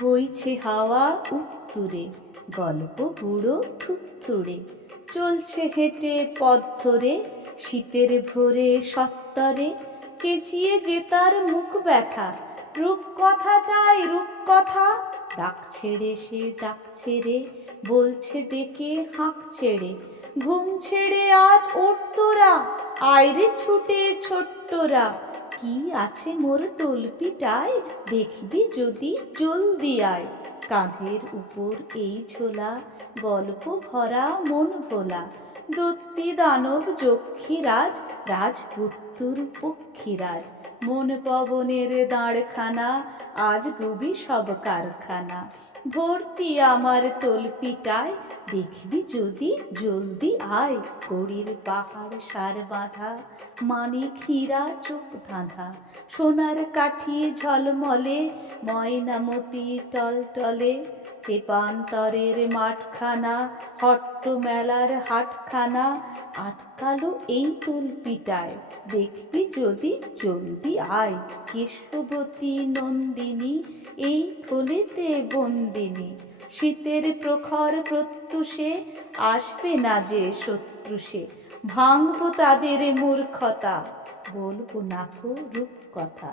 বইছে হাওয়া উত্তুরে, গল্প বুড়ো থুত্থুড়ে, চলছে হেঁটে পথ ধরে, শীতের ভোরে সত্তরে, চেঁচিয়ে যে তার মুখ ব্যথা, রূপকথা চাই রূপকথা। ডাক ছেড়ে সে ডাক ছেড়ে, বলছে ডেকে হাঁক ছেড়ে, ঘুম ছেড়ে আজ ওঠ তোরা, আয়রে ছুটে ছোট্টরা। কি আছে মোর তলপিটায়, দেখবি যদি জলদি আয়। কাঁধের উপর এই ঝোলা, গল্প ভরা মন ভোলা, দত্তি দানব যক্ষীরাজ, রাজপুত্তুর পক্ষীরাজ। মন পবনের দাঁড়খানা, আজ গুবি সব কারখানা। ভর্তি আমার তলপিটায়, দেখবি যদি জলদি আয়। কড়ির পাহাড় সার বাঁধা, মানিক হীরা চোখ ধাঁধা, সোনার কাঠি ঝলমলে, ময়নামতি টলটলে। তেপান্তরের মাঠখানা, হট্ট মেলার হাটখানা, আটকালো এই তলপিটায়, দেখবি যদি জলদি আয়। কেশবতী নন্দিনী, এই থলেতে বন্দিনী, শীতের প্রখর প্রত্যুষে, আসবে না যে শত্রু সে। ভাঙবো তাদের মূর্খতা, বলবো নাকো রূপকথা।